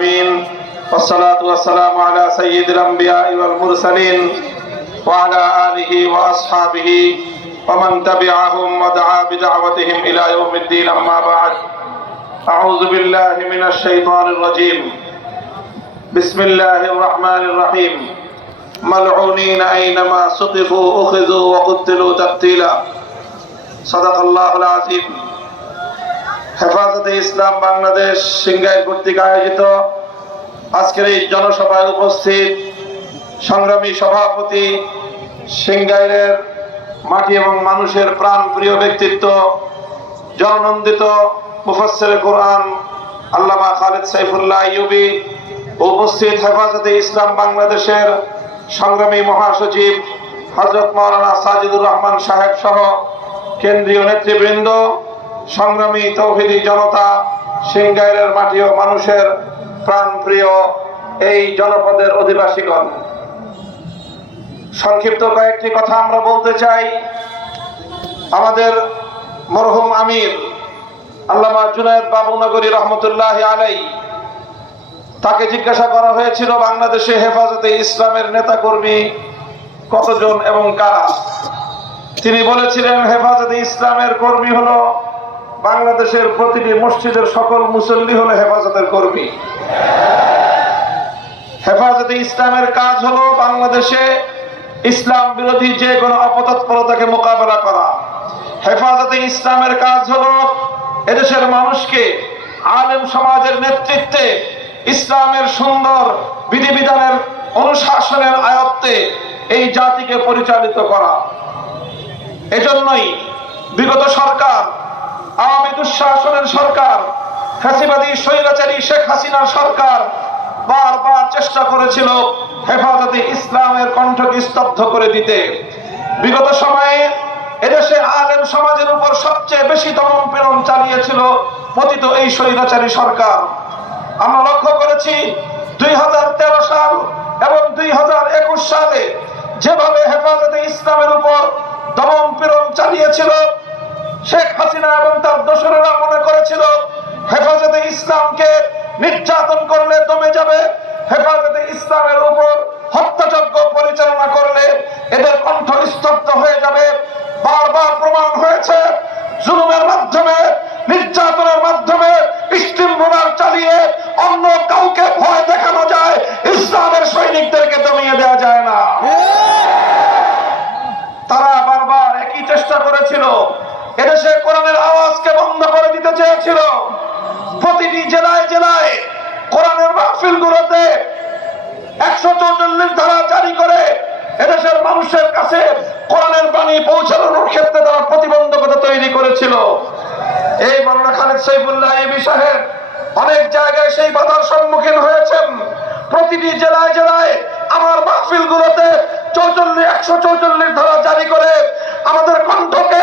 العالمين. والصلاة والسلام على سيد الأنبياء والمرسلين وعلى آله وأصحابه ومن تبعهم ودعا بدعوتهم إلى يوم الدين. أما بعد أعوذ بالله من الشيطان الرجيم. بسم الله الرحمن الرحيم. ملعونين أينما سقفوا أخذوا وقتلوا تقتيلا. صدق الله العظيم. হেফাজতে ইসলাম বাংলাদেশ সিংগাইর কর্তৃক আয়োজিত আজকের এই জনসভায় উপস্থিত সংগ্রামী সভাপতি সিংগাইরের মাটি এবং মানুষের প্রাণ প্রিয় ব্যক্তিত্ব, জননন্দিত মুফাসসির কোরআন আল্লামা খালেদ সাইফুল্লাহ ইউবি উপস্থিত হেফাজতে ইসলাম বাংলাদেশের সংগ্রামী মহাসচিব হজরত মৌলানা সাজিদুর রহমান সাহেব সহ কেন্দ্রীয় নেতৃবৃন্দ সংগ্রামী তৌহিদি জনতা সিংগাইরের মাটি ও মানুষের প্রাণ প্রিয় এই জনপদের অধিবাসীগণ। সংক্ষিপ্ত কয়েকটি কথা আমরা বলতে চাই। আমাদের মরহুম আমির, আল্লামা জুনায়দ বাবুনগরী রহমতুল্লাহ আলাই তাকে জিজ্ঞাসা করা হয়েছিল, বাংলাদেশে হেফাজতে ইসলামের নেতাকর্মী কতজন এবং কারা? তিনি বলেছিলেন, হেফাজতে ইসলামের কর্মী হলো বাংলাদেশের প্রতিটি মসজিদের সকল মুসল্লি হলো হেফাজতের কর্মী। হেফাজতে ইসলামের কাজ হলো বাংলাদেশে ইসলাম বিরোধী যে কোনো অপতৎপরতাকে মোকাবেলা করা। হেফাজতে ইসলামের কাজ হলো এদেশের মানুষকে আলেম সমাজের নেতৃত্বে ইসলামের সুন্দর বিধিবিধানের অনুশাসনের আয়ত্তে এই জাতিকে পরিচালিত করা। এজন্যই বিগত সরকার আওয়ামী দুঃশাসনের সরকার, ফ্যাসিবাদী, স্বৈরাচারী শেখ হাসিনার সরকার বারবার চেষ্টা করেছিল হেফাজতে ইসলামের কণ্ঠকে স্তব্ধ করে দিতে। বিগত সময়ে এদেশে আলেম সমাজের উপর সবচেয়ে বেশি দমন পীড়ন চালিয়েছিল পতিত এই স্বৈরাচারী সরকার। আমরা লক্ষ্য করেছি, দুই হাজার তেরো সাল এবং দুই হাজার সালে যেভাবে হেফাজতে ইসলামের উপর দমন পীড়ন চালিয়েছিল শেখ হাসিনা এবং তার দোসরেরা মনে করেছিল হেফাজতে ইসলামকে নির্যাতন করলে দমে যাবে হেফাজতে ইসলামের উপর হত্যাযজ্ঞ পরিচালনা করলে এদের কণ্ঠ স্তব্ধ হয়ে যাবে। বারবার প্রমাণ হয়েছে জুলুমের মাধ্যমে নির্যাতনের মাধ্যমে স্টিমবোনার চালিয়ে অন্য কাউকে ভয় দেখানো যায় ইসলামের সৈনিকদেরকে দমিয়ে দেওয়া যায় না। তারা বারবার একই চেষ্টা করেছিল এদেশে কোরআনের আওয়াজকে বন্ধ করে দিতে চেয়েছিল। প্রতিটি জেলায় জেলায় কোরআনের মাহফিল গুলোতে একশো চৌচল্লিশ ধারা জারি করে এদেশের মানুষের কাছে কোরআনের বাণী পৌঁছানোর ক্ষেত্রে তারা প্রতিবন্ধকতা তৈরি করেছিল। এই বর্ণনা খালেদ সাইফুল্লাহ এবি সাহেব অনেক জায়গায় সেই বাধার সম্মুখীন হয়েছেন। প্রতিটি জেলায় জেলায় আমার মাহফিল গুলোতে চৌচল্লিশ, একশো চৌচল্লিশ ধারা জারি করে আমাদের কণ্ঠকে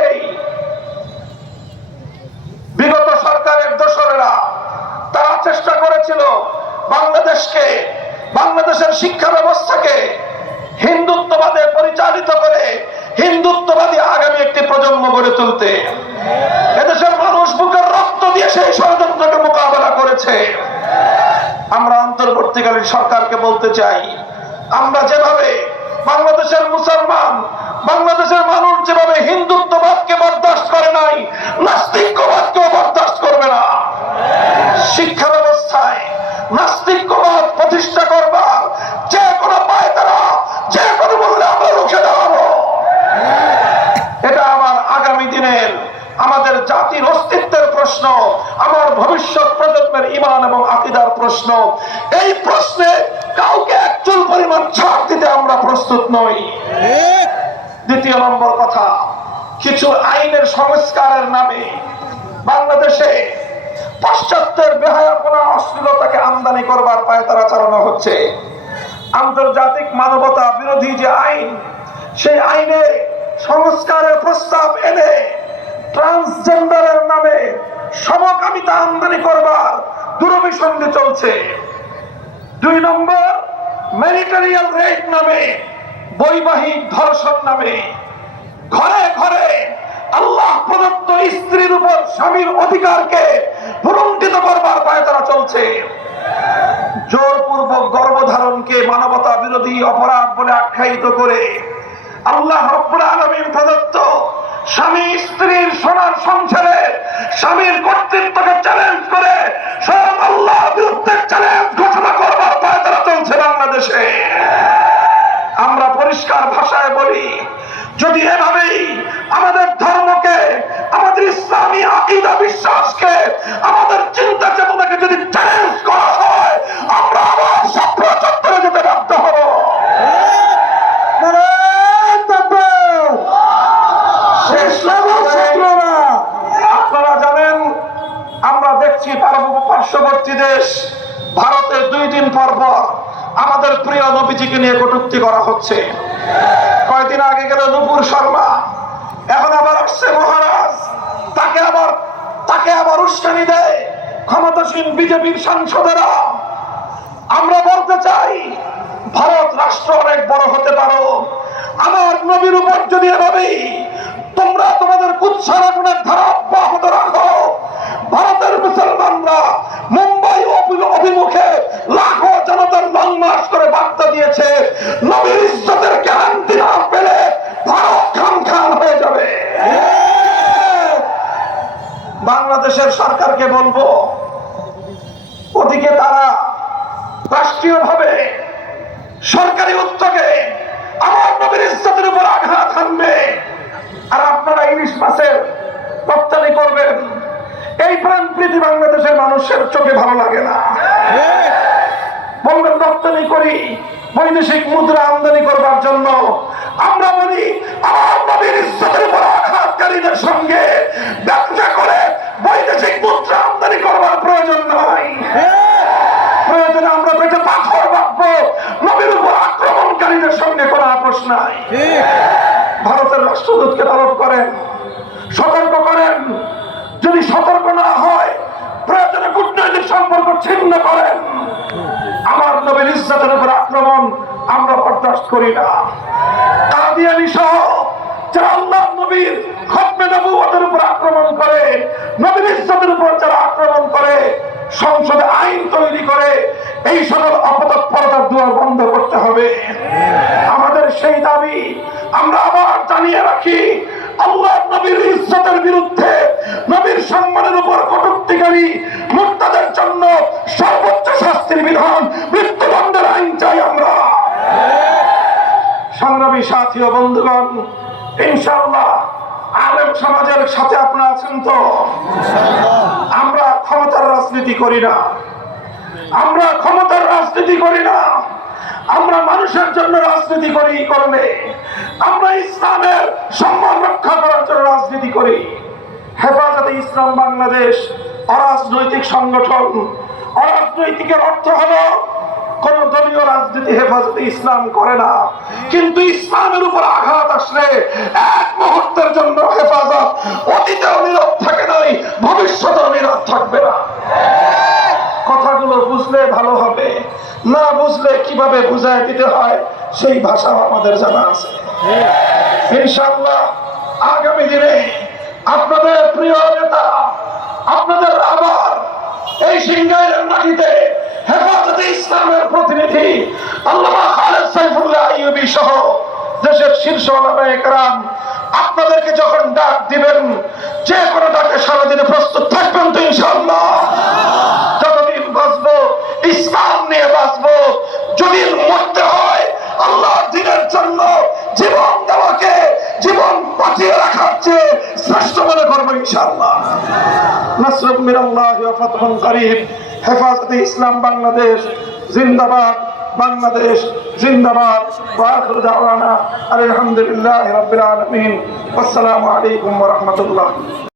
সরকারের দোসরেরা, তারা চেষ্টা করেছিল বাংলাদেশকে, বাংলাদেশের শিক্ষা ব্যবস্থাকে হিন্দুত্ববাদে পরিচালিত করে হিন্দুত্ববাদী আগামী একটি প্রজন্ম গড়ে তুলতে। এদেশের মানুষ বুকের রক্ত দিয়ে সেই ষড়যন্ত্রকে মোকাবেলা করেছে। আমরা অন্তর্বর্তীকালীন সরকারকে বলতে চাই, আমরা যেভাবে বাংলাদেশের মুসলমান, বাংলাদেশের মানুষ যেভাবে হিন্দুত্ববাদকে বরদাস্ত করে নাই, নাস্তিকবাদকেও বরদাস্ত করবে না। শিক্ষা ব্যবস্থায় নাস্তিকবাদ প্রতিষ্ঠা করবার যে কোনো পায় তারা, যে কোনো মূল্যে আমরা রুখে দাঁড়াবো এটা আমার আগামী দিনের আমাদের জাতির অস্তিত্বের প্রশ্ন, আমার ভবিষ্যৎ প্রজন্মের ইমান এবং আকিদার প্রশ্ন। এই প্রশ্নে কাউকে একচুল পরিমাণ ছাড় দিতে আমরা প্রস্তুত নই। দ্বিতীয় নম্বর কথা, কিছু আইনের সংস্কারের নামে বাংলাদেশে পাশ্চাত্যের বেহায়াপনা, অশ্লীলতাকে আমদানি করবার পায়ে তারা চালানো হচ্ছে। আন্তর্জাতিক মানবতা বিরোধী যে আইন, সেই আইনে সংস্কারের প্রস্তাব এনে ট্রান্সজেন্ডারের নামে সমকামিতা আমদানি করবার দুরভিসন্ধি চলছে। দুই নম্বর ম্যারিটারিয়াল রেট নামে, বৈবাহিক ধর্ষণ নামে। ঘরে ঘরে আল্লাহ প্রদত্ত স্ত্রীর উপর স্বামীর অধিকারকে ভুলুণ্ঠিত করবার পায়তারা চলছে। জোরপূর্বক গর্ভধারণকে মানবতা বিরোধী অপরাধ বলে আখ্যায়িত করে আল্লাহ রব্বুল আলমীর প্রদত্ত স্বামী স্ত্রীর সোনার সংসারে স্বামীর কর্তৃত্বকে চ্যালেঞ্জ করে স্বয়ং আল্লাহ বিরুদ্ধে চ্যালেঞ্জ ঘোষণা করবার পায়তারা চলছে বাংলাদেশে। আমরা পরিষ্কার ভাষায় বলি, যদি এভাবেই আমাদের ধর্মকে, আমাদের ইসলামী আকিদা, বিশ্বাসকে, আমাদের চিন্তা চেতনাকে দুই পর আমাদের প্রিয় নবীজিকে নিয়ে কটূক্তি করা হচ্ছে। কয়দিন আগে গেল নুপুর শর্মা, এখন আবার আসছে মহারাজ। তাকে আবার তাকে আবার উস্কানি দেয় ক্ষমতাসীন বিজেপির সাংসদেরা। আমরা বলতে চাই, ভারত রাষ্ট্র অনেক বড় হতে পারো। আমার নবীর উপর যদি এভাবেই তোমরা তোমাদের কুৎসারণের ধারা অব্যাহত রাখো, ভারতের মুসলমানরা মুম্বাই অভিমুখে লাখো জনতার লং মার্চ করে বার্তা দিয়েছে, নবীর ইজ্জতের গ্যারান্টি না পেলে ভারত খান খান হয়ে যাবে। বাংলাদেশের সরকারকে বলব, ওদিকে তারা রাষ্ট্রীয়ভাবে সরকারি উদ্যোগে আমার নবীর ইজ্জতের উপর আঘাত হানবে। আর আপনারা ইলিশ মাছের রপ্তানি করবেন। এই প্রাণ প্রীতি বাংলাদেশের মানুষের চোখে ভালো লাগে না। বলবেন রপ্তানি করি, বৈদেশিক মুদ্রা আমদানি করবার জন্য। আমরা বলি আমার নবীর সঙ্গে ব্যবসা করে বৈদেশিক মুদ্রা আমদানি করবার প্রয়োজন নাই। প্রয়োজনে আমরা পেটে পাথর বাঁধবো। নবীর উপর আক্রমণকারীদের সঙ্গে কোনো আপোষ নাই। ভারতের রাষ্ট্রদূতকে তলব করেন, সতর্ক করেন। যদি সতর্ক না হয়, প্রয়োজনে কূটনৈতিক সম্পর্ক ছিন্ন করেন। আমার নবীর ইজ্জতের উপর আক্রমণ আমরা বরদাস্ত করি না। কাদিয়ানি সহ যারা নবীর খতমে নবুয়তের উপর আক্রমণ করে, নবীর ইজ্জতের উপর যারা আক্রমণ করে, সংসদে আইন তৈরি করে, এই সকল অপতৎপরতার দুয়ার বন্ধ করতে হবে। আমাদের সেই দাবি আমরা আবার জানিয়ে রাখি আল্লাহ নবীর ইজ্জতের বিরুদ্ধে নবীর সম্মানের উপর কটুক্তিকারী মুক্তাদের জন্য সর্বোচ্চ শাস্তির বিধান মৃত্যুদণ্ডের আইন চাই আমরা সাথী ও বন্ধুগণ, ইনশাআল্লাহ আলেম সমাজের সাথে আপনারা আছেন তো? আমরা ক্ষমতার রাজনীতি করি না। আমরা ক্ষমতার রাজনীতি করি না। আমরা মানুষের জন্য রাজনীতি করি, করবে। আমরা ইসলামের সম্মান রক্ষা করার জন্য রাজনীতি করি। হেফাজতে ইসলাম বাংলাদেশ অরাজনৈতিক সংগঠন। অরাজনৈতিকের অর্থ হলো কোন দলীয় রাজনীতি, হেফাজতে ইসলাম করে না। কিন্তু ইসলামের উপর আঘাত আসলে এক মুহূর্তের জন্য হেফাজত অতীতেও নীরব থাকে নাই, ভবিষ্যতেও নীরব থাকবে না। কথাগুলো বুঝলে ভালো হবে, না বুঝলে কীভাবে বুঝায় দিতে হয়, সেই ভাষাও আমাদের জানা আছে। ইনশাআল্লাহ, আগামী দিনে আপনাদের প্রিয় নেতা, আপনাদের আবার এই সিংহাইয়ের মাটিতে হেফাজতে ইসলামের আপনাদেরকে যখন ডাক দিবেন, যে কোনো ডাকে সারাদিনে প্রস্তুত থাকবেন তো ইনশাআল্লাহ। যতদিন বাঁচবো, ইসলাম নিয়ে বাঁচবো যদি মরতে হয় আল্লাহ দিনের জন্য জীবন দেওয়াকে, জীবন বাঁচিয়ে রাখার চেয়ে শ্রেষ্ঠ মনে করব ইনশাআল্লাহ। হেফাজতে ইসলাম বাংলাদেশ, জিন্দাবাদ। বাংলাদেশ জিন্দাবাদ ওয়া আখিরু দাওয়ানা আলহামদুলিল্লাহি রাব্বিল আলামিন আসসালামু আলাইকুম ওয়া রাহমাতুল্লাহ